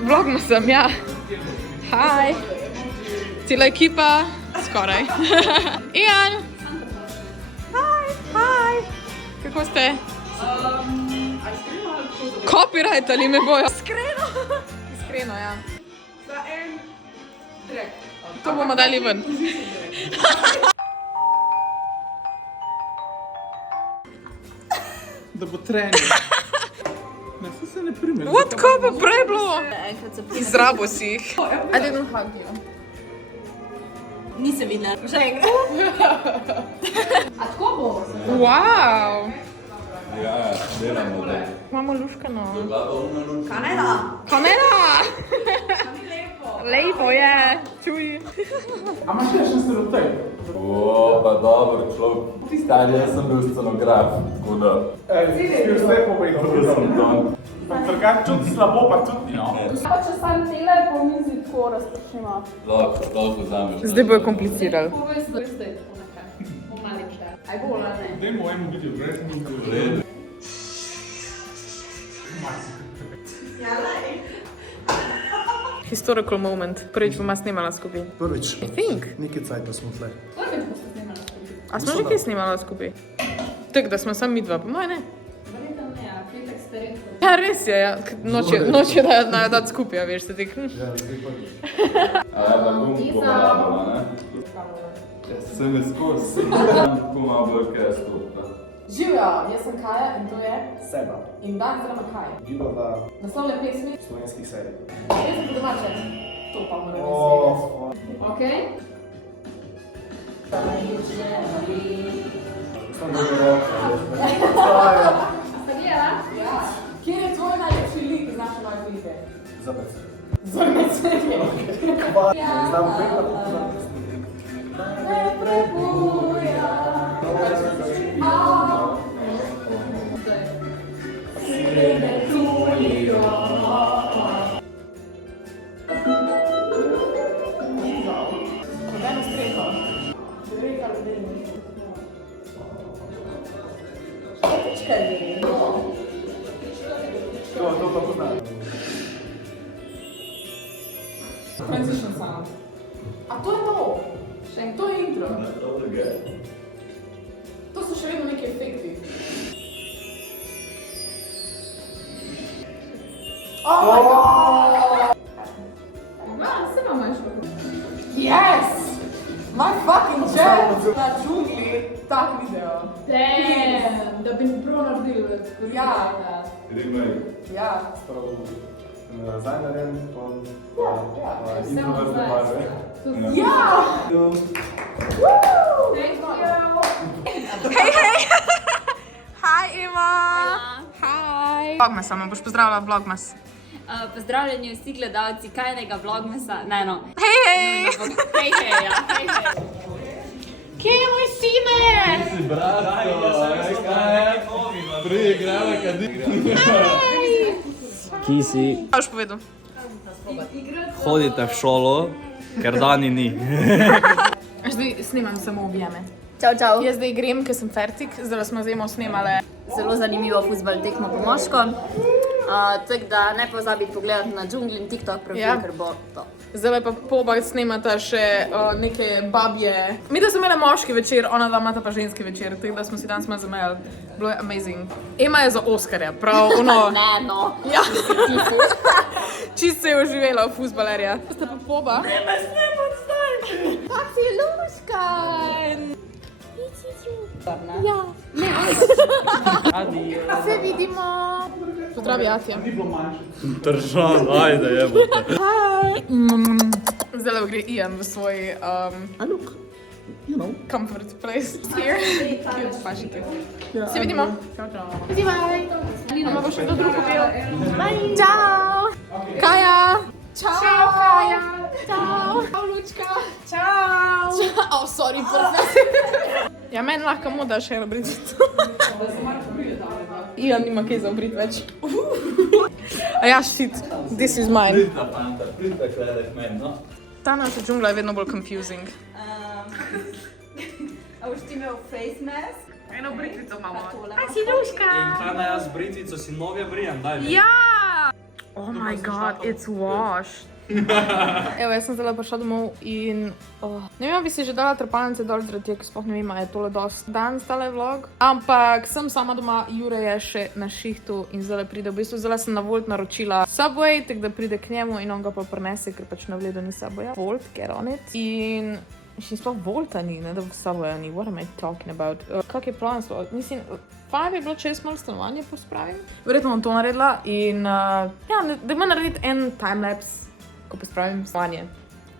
Vlogmasem, ja. Hi. Cela ekipa, skoraj. Ian. Hi. Kako ste? Copyright ali me bojo? Iskreno, ja. Za en track. To bomo dali ven. Da bo trening. Se ne prime. What, ko pa prej bilo? Izrabo si jih. I didn't hug you. Nisem videla. Še enkrat. A tako bo? Wow. Ja, delamo da. Imamo luškano. Kanela. Kanela! Lepo je. Čuj. A imaš kakšen stereotip? O, pa dober človek. Stari, jaz sem bil scenograf, tako da... Si vse povej, Dobro sem tam. Drugače čuti slabo, pa tudi no. Pa če sam tele po mizi tako razpršimo. Lahko vzameš. Zdaj bojo komplicirali. Povej se, da je zdaj tako nekaj. Bomo lepše. Aj bolj, ali ne? Dajmo eno video, brez nikoli. Red. Historical moment. Prvič bomo snimala skupaj. Prvič, I think. nekaj cajta smo tle. Prvič boste snimali skupaj. A smo že kaj snimala skupaj? Tak, da smo sam mi dva, po moje ne. Verjetno ne, a petek ste redko. Ja, res je, ja. Noč je da dati skupaj, a veš, se ti... Ja, zdaj prvič. A je pa gum pomalamo, ne? Se me skozi. Tako malo bolj kresto. Živjo, jaz sem Kaja in to je Seba. In dan oziroma Kaj. Gibava Naslovne pesmi, slovenskih serij. jaz sem po domače. To pa moram izvedeti. Okej? Samo da je roka. Ste gledala? Ja. Kje je tvoj najlepši lik iz naše nove filme? Zabec. Zrnec. Ne znam pekla, pa znam. Ne prebuja. Dajmo streho. To pa poznam. Transition sound. A to je to? To je intro. To so še vedno neki efekti. Oh my god! Se vam manjšo. Yes! My fucking jet! Na džungli, tak video. Damn! Da bi mi prav naredili. Ja. Remake. Ja. Sprav nazaj naredim, Ja. introvertne barve. Ja! Hej, hej! Hi, Eva! Hi! Vlogmas, samo boš pozdravila Vlogmas. Pozdravljeni vsi gledalci Kajnega vlogmasa. Ne, no. Hej, hej! Hej, hej, ja. Hej, hej. Kje je moj sine? Priigrava kadit. Ki si Kaj boš povedal? hodite v šolo, ker dani ni. Zdaj snimam samo objeme. Čau, čau. Jaz zdaj grem, ker sem fertik, zdaj smo zimo snemale. Zelo zanimivo fuzbal tekmo po moško. Tako da ne pozabiti pogledati na džungli in TikTok profil, Ja. ker bo to. Zdaj pa poba snemata še neke babje. Mi da smo imeli moški večer, ona dva imata pa ženski večer, tako da smo si danes malo zamejali. Bilo je amazing. Ema je za Oskarja, prav ono. Ne, no. Ja. Čist se je uživela v fuzbalerja. Ste pa poba? Ne me snemam zdaj! Taksi Luškan! Ja. Se vidimo. Pozdravi, Atija. Držan, ajde jebote. Zdaj gre Ian v svoj I look, you know. comfort place. Here. Cute pašike. Se vidimo. Čau, čau. Bye. Mama bo še kdo drug kupil. Bye. Čau. Kaja. Čau, Kaja. Čau. Čau, Lučka. Čau. Oh, sorry, perfect. Ja, meni lahko mu daš eno britico. Ian nima kaj za obrit več. A ja, shit. This is mine. Pridta fanta, pridta gledaj meni, no. Ta naša džungla je vedno bolj confusing. A boš ti imel face mask? Eno britvico imamo. Tole. A si Luška. In kaj naj jaz britvico si noge brijem, daj mi. Ja! Oh my god, it's washed. Evo, jaz sem zdaj prišla domov in ne vem, bi si že dala trepalnice dol zaradi tega, ker sploh ne vem, je tole dost dan stale vlog. Ampak sem sama doma, Jure je še na šihtu in zdaj pride. V bistvu zdaj sem na Volt naročila Subway, tako da pride k njemu in on ga pa prinese, ker pač na Vledu ni Subwaya. Volt, get on it. In še sploh Volta ni, ne da Subwaya ni. What am I talking about? Kak je plan sploh? Mislim, fajn bi bilo, če jaz malo stanovanje pospravim. Verjetno bom to naredila in ja, da ima narediti en timelapse, ko pospravim stanovanje.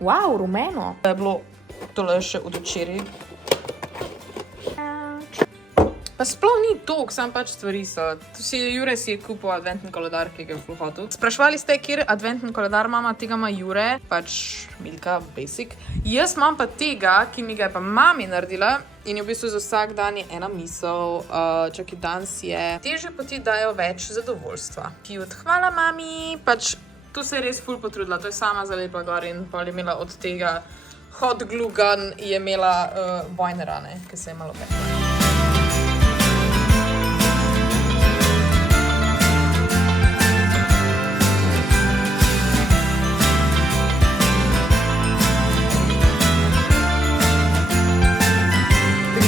Wow, rumeno. Je bilo tole še od včeraj. Pa sploh ni toliko, sam pač stvari so. Jure si je kupil adventni koledar, ki ga je ful hotel. Sprašvali ste, kjer adventni koledar mama, tega ima Jure, pač Milka, basic. Jaz imam pa tega, ki mi ga je pa mami naredila in je v bistvu za vsak dan je ena misel, čakaj, danes je. Težje poti dajo več zadovoljstva. Cute, hvala mami, pač tu se je res ful potrudila, to je sama zalepila gor in pa je imela od tega hot glue gun, je imela vojne rane, ki se je malo pekla.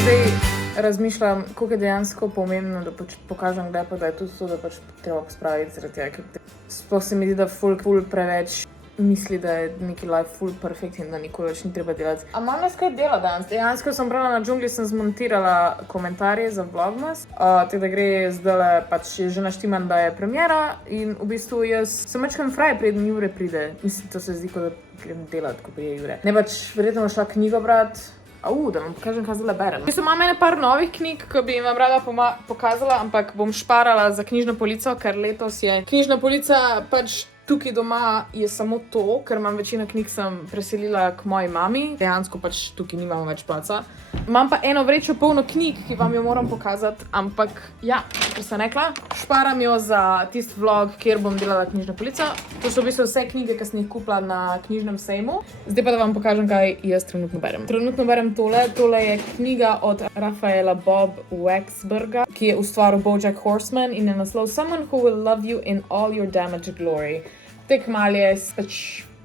Zdaj razmišljam, koliko je dejansko pomembno, da pokažem kdaj pa, da je tudi to, da pač treba pospraviti zaradi tega, ker sploh se mi zdi, da ful preveč misli, da je neki life full perfect in da nikoli več ni treba delati. A imam nas kaj dela danes? Dejansko sem brala na Džungli, sem zmontirala komentarje za Vlogmas, tako da gre zdajle, pač je že naštiman, da je premiera in v bistvu jaz sem večkrat fraj, preden Jure pride. Mislim, to se zdi, kot da grem delati, ko prije Jure. Ne pač, verjetno bom šla knjigo brat. Da vam pokažem, kaj zdaj berem. Mislim, imam ene par novih knjig, ki bi vam rada pokazala, ampak bom šparala za knjižno polico, ker letos je knjižna polica pač tukaj doma je samo to, ker imam večino knjig sem preselila k moji mami. Dejansko pač tukaj nimamo več placa. Imam pa eno vrečo polno knjig, ki vam jo moram pokazati, ampak ja, ker sem rekla, šparam jo za tisti vlog, kjer bom delala knjižno polico. To so v bistvu vse knjige, ki sem jih kupila na knjižnem sejmu. Zdaj pa da vam pokažem, kaj jaz trenutno berem. Trenutno berem tole. Tole je knjiga od Rafaela Bob Waxberga, ki je ustvaril BoJack Horseman in je naslov Someone Who Will Love You in All Your Damaged Glory. Tek mal je pač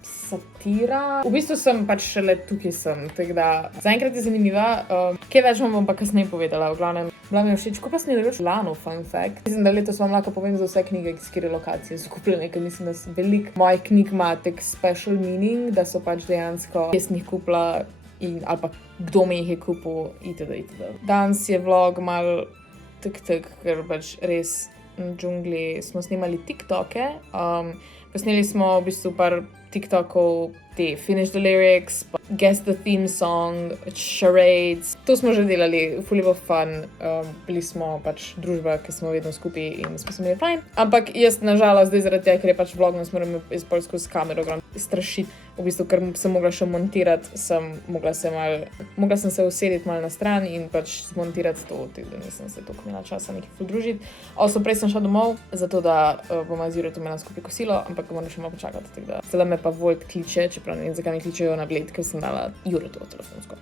satira. V bistvu sem pač šele tukaj sem, tako da zaenkrat je zanimiva. Kaj več vam bom pa kasneje povedala, v glavnem. Bila mi je všeč, ko pa sem je lano, fun fact. Mislim, da letos vam lahko povem za vse knjige, iz kjer lokacije so kupljene, ker mislim, da veliko mojih knjig ima tak special meaning, da so pač dejansko jaz njih kupila in ali pa kdo mi jih je kupil itd. Danes je vlog mal ker pač res na Džungli smo snimali TikToke. Posneli smo v bistvu par TikTokov, te Finish the Lyrics, Guess the Theme Song, Charades. To smo že delali, ful je bilo fun. Bili smo pač družba, ki smo vedno skupaj in smo se imeli fajn. Ampak jaz nažalost zdaj zaradi tega, ker je pač vlog, nas moram izpolj skozi kamero strašiti. V bistvu, ker sem mogla še montirati, mogla sem se usediti malo na stran in pač zmontirati to, da nisem se toliko imela časa nekaj ful družiti. Prej sem šla domov, zato da bomo z Juretom imela skupaj kosilo, ampak moram še malo počakati. Zdaj me pa Volt kliče, čeprav ne vem, zakaj mi kličejo na Bled, ker sem dala Jureto telefonsko.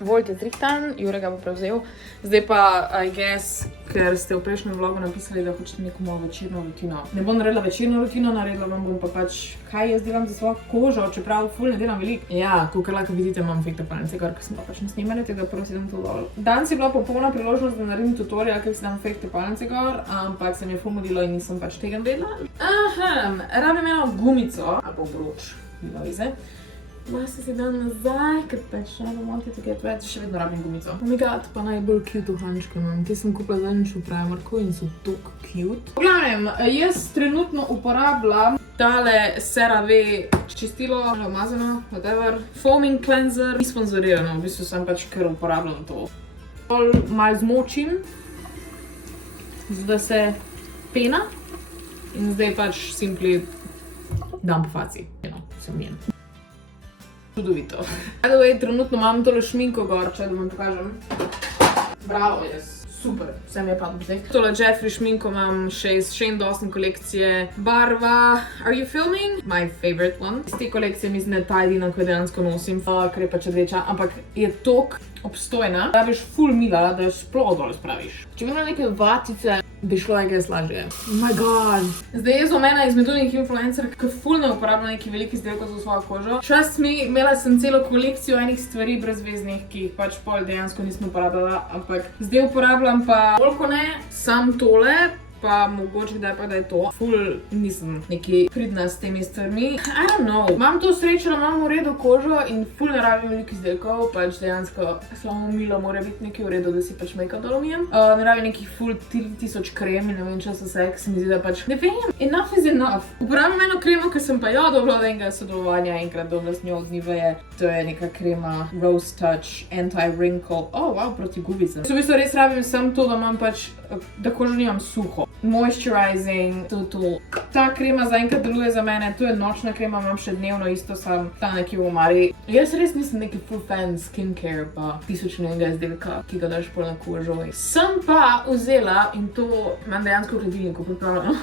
Volt je zrihtan, Jure ga bo prevzel. Zdaj pa, I guess, ker ste v prejšnjem vlogu napisali, da hočete neko malo večerno rutino. Ne bom naredila večerno rutino, naredila vam bom pa pač, kaj jaz delam za svojo kožo, čeprav ful ne delam veliko. Ja, kakor lahko vidite, imam fake trepalnice gor, ker sem pa pač na snemanju, tega prvo si dam to dol. Danes je bila popolna priložnost, da naredim tutorial, ker si dam fake trepalnice gor, ampak se mi je ful mudilo in nisem pač tega naredila. Rabim eno gumico, ali pa obroč, nima veze. Vlase si dan nazaj, ker pač I don't want it to get wet, še vedno rabim gumico. Oh my god, pa najbolj cute uhančke imam. Te sem kupila zadnjič v Primarku in so tako cute. V glavnem, jaz trenutno uporabljam tale CeraVe čistilo, umazano, whatever, foaming cleanser. Ni sponzorirano, v bistvu sem pač kar uporabljam to. Malo zmočim, da se pena in zdaj pač simply dam po faci. Sem njen. Čudovito. Trenutno imam tole šminko gor, če da vam pokažem. Bravo, super, vse mi je padlo zdaj. Tole Jeffree šminko imam še iz Shane Dawson kolekcije barva Are You Filming? My favorite one. Iz te kolekcije mislim, da je ta edina, ko jo dejansko nosim, ker je pač rdeča, ampak je tok obstojna, rabiš full mila, da jo sploh dol spraviš. Če bi imela neke vatice, bi šlo nekaj slažje. Oh my god. Zdaj jaz sem ena izmed unih influencerk, ki full ne uporablja neki veliki izdelkov za svojo kožo. Trust me, imela sem celo kolekcijo enih stvari brezveznih, ki jih pač pol dejansko nisem uporabljala, ampak zdaj uporabljam pa koliko ne, sam tole, pa mogoče kdaj pa da je to. Ful nisem neki pridna s temi stvarmi. I don't know. Imam to srečo, da imam v redu kožo in ful ne rabim velikih izdelkov, pač dejansko samo milo mora biti nekaj v redu, da si pač make-up dol umijem. Ne rabim nekih ful 3000 krem in ne vem časa vse, ki se mi zdi, da pač ne vem. Enough is enough. Uporabim eno kremo, ki sem pa dobila od enega sodelovanja, enkrat dobila z njo od Niveje. To je neka krema Rose Touch Anti-Wrinkle. Oh, wow, proti gubicam. V bistvu res rabim samo to, da imam pač, da kožo nimam suho. Moisturizing, to. Ta krema zaenkrat deluje za mene, to je nočna krema, imam še dnevno isto, sam ta nekje v omari. Jaz res nisem neki full fan skincare pa 1001 izdelka, ki ga daš pol na kožo. Sem pa vzela, in to imam dejansko v hladilniku pripravljeno,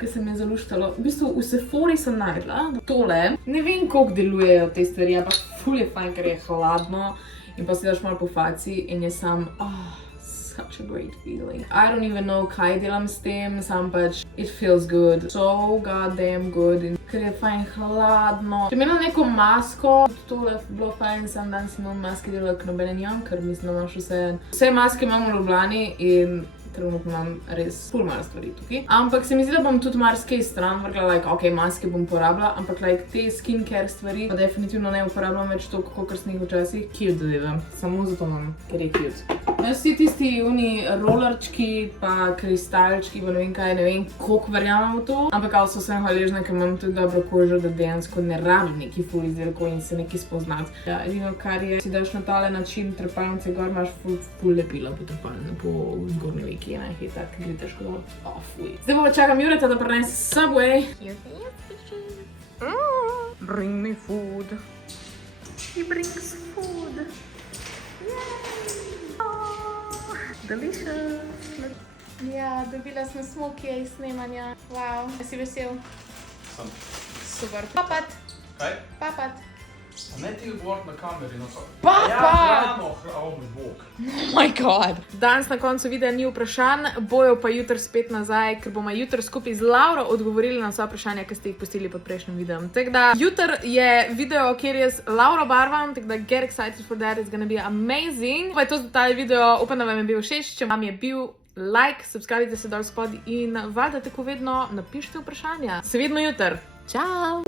ker se mi je zaluštalo. V bistvu v Sephori sem najdla tole. Ne vem, koliko delujejo te stvari, ampak ful je fajn, ker je hladno in pa si daš malo po faci in je sam, such a great feeling. I don't even know, kaj delam s tem, sam pač it feels good. So goddamn good. In ker je fajn hladno. Če imela neko masko, tole bilo fajn, sam dan si imam maske delala, ker nobene njam, ker mislim, da imaš vse maske imam v Ljubljani in trenutno imam res ful malo stvari tukaj. Ampak se mi zdi, da bom tudi marsikaj stran vrgla, ok, maske bom porabila, ampak te skincare stvari pa definitivno ne uporabljam več toliko, kakor sem jih včasih. Cute zadeve. Samo zato imam, ker je cute. Vsi tisti rollerčki pa kristalčki pa ne vem kaj, ne vem koliko verjamem v to, ampak so sem hvaležna, ker imam tudi dobro kožo, da dejansko ne rabim neki ful izdelkov in se neki spoznati. Ja, edino kar je, si daš na tale način trepalnice gor, imaš ful lepila po zgornji veki. Je tak, gre težko dol. Fuj. Zdaj pa čakam Jureta, da prinese Subway. Bring me food. He brings food. Delicious. Ja, dobila sem smokije iz snemanja. Wow, si vesel? Sem. Super. Papat. Kaj? Papat. A ne ti odgovoriti na kameri, no so. Papat! Ja, oh moj bog. Oh my god. Danes na koncu videa ni vprašanj, bojo pa jutri spet nazaj, ker bomo jutri skupaj z Lauro odgovorili na vsa vprašanja, ki ste jih pustili pod prejšnjim videom. Tako da, jutri je video, kjer je z Lauro barvam, tako da get excited for that, it's gonna be amazing. Pa je to za ta video, upam, da vam je bil všeč, če vam je bil like, subscribite se dol spod in valjda tako vedno napišite vprašanja. Se vidimo jutri. Ciao!